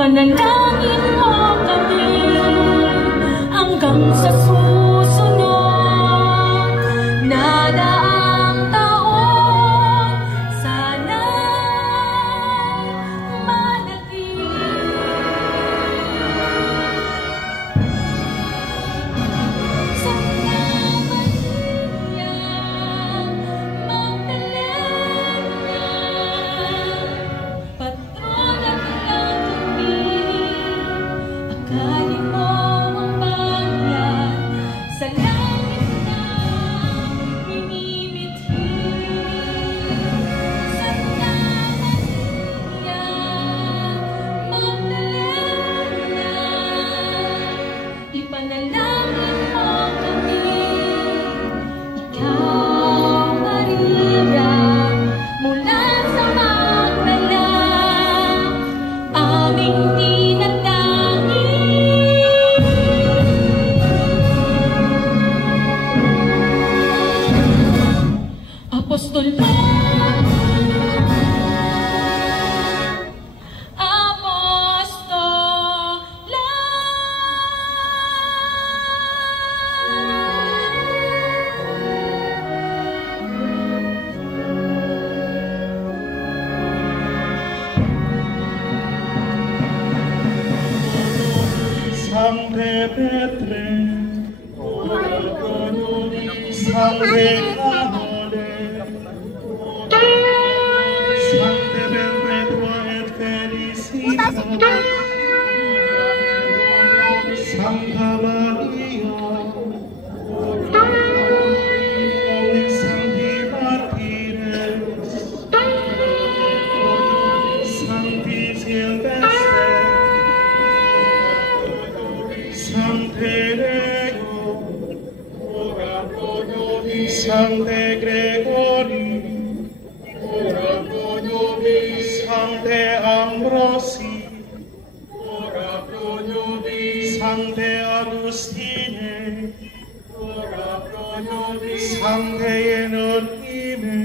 Ipanalangin mo kami hanggang sa susunod na daang taon. Sana'y manatili sa Maria Magdalena, patrona ng akali mo ang bayan sa langit na minimithi. Santa Maria Magdalena, ipanalangin mo kami. Ikaw, Maria, mula sa Magdala, aming Apostol mo, Apostola. Sancte Petre, Sancte Canone, Sancte Perpetua et Felicita, Santa Maria, omnis sancti martires, Sancti Silvestre, Sancte Leo, Sancte Gregori, Sancte Ambrosi, Sancte Augustine, Sancte Enormine,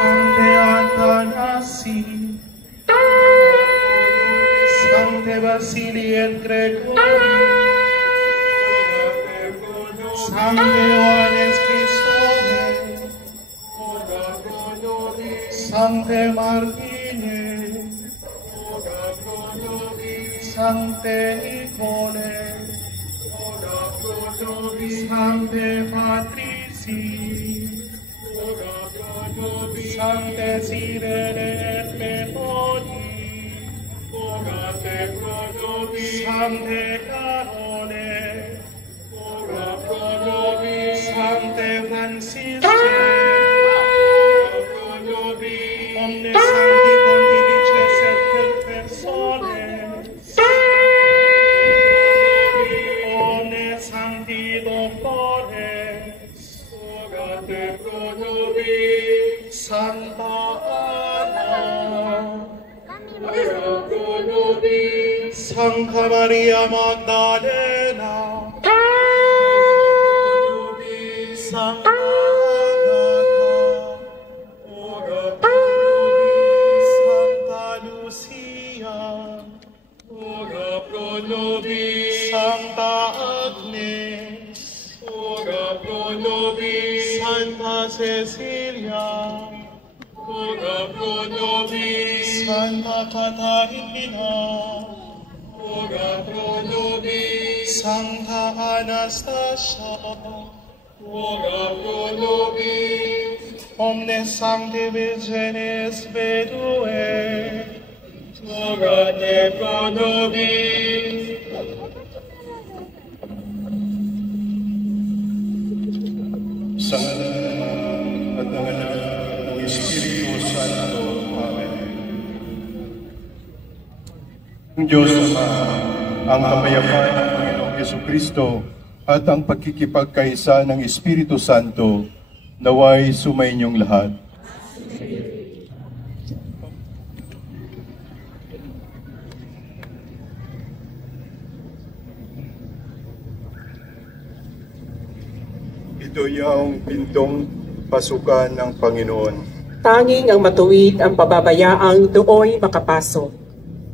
Sancte Athanasi, Sancte Vasili et Gregori, Sancte Ioannes Christophe, Sancte Martine, Sancte Nicole, Sancte Patrici, Sancte Cyrille et Methodi, Sancte Carole, Sancte Francisce, omnes sancti pontifices et persones, omnes sancti doctores, Santa Ana, Santa Maria Magdalena, Santa Agatha, Santa Lucia, Santa Agnes, Santa Cecilia, Santa Catarina, Santa Anastasia, omnes sancti virgenes vedue, Sa ngalan at ng Anak ng Espiritu Santo. Amen. Ang Diyos Ama, ang kapayapaan ng Panginoong Jesucristo at ang pagkikipagkaisa ng Espiritu Santo naway sumainyong lahat. Ito yung pintong pasukan ng Panginoon. Tanging ang matuwid ang pababayaang dooy makapasok.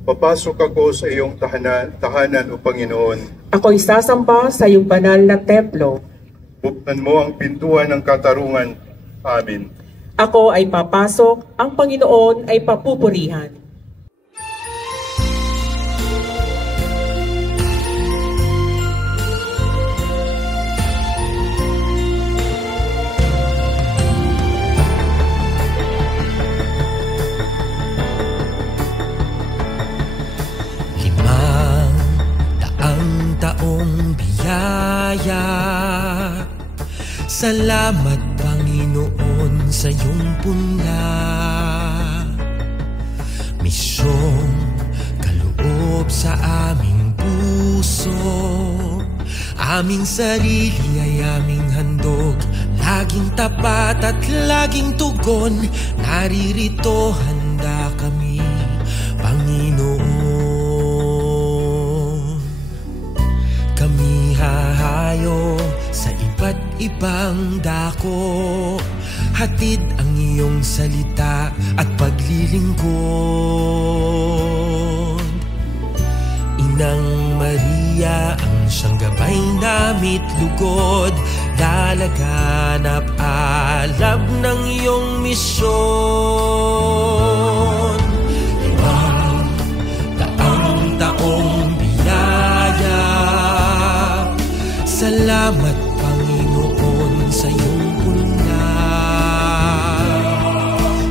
Papasok ako sa iyong tahanan o Panginoon. Ako'y sasamba sa iyong banal na templo. Buksan mo ang pintuan ng katarungan. Amin. Ako ay papasok, ang Panginoon ay papupurihan. Taong biyaya, salamat Panginoon sa iyong punla. Misyong kaloob sa aming puso, aming sarili ay aming handog. Laging tapat at laging tugon, naririto handa kami, Panginoon. Kami hahayo sa iba't ibang dako, hatid ang iyong salita at paglilingkod. Inang Maria ang siyang gabay namit lugod, lalaganap alab ng iyong misyon. Limang taong biyaya, salamat Panginoon sa iyong punla.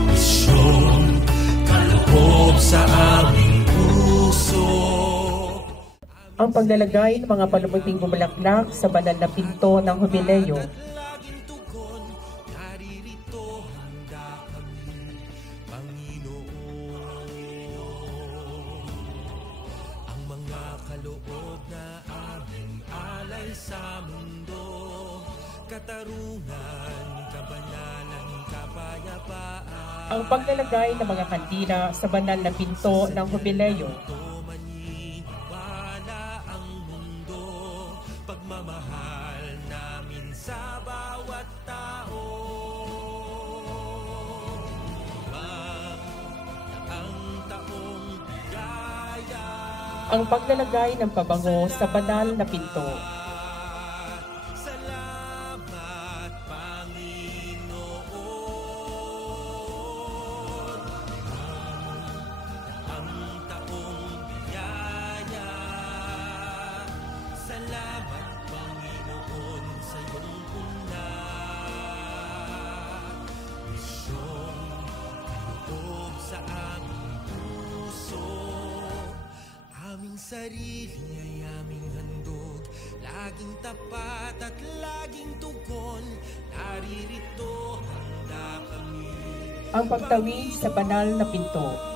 Misyong kaloob sa aming puso. Ang paglalagay ng mga palumuting bumalaklak sa banal na pinto ng Jubileo. Ang mga kaloob na aming alay sa mundo, katarungan, kabanalan, kapayapaan. Ang paglalagay ng mga kandila sa banal na pinto ng Jubileo. Pagmamahal namin sa bawat tao. Ang taong biyaya, Ang paglalagay ng pabango sa banal na pinto. salamat Panginoon. Ang taong biyaya, salamat Panginoon sa iyong punla. Misyong kaloob sa aming puso, aming sarili ay aming handog. Laging tapat at laging tugon, naririto handa kami. Ang pagtawid sa banal na pinto.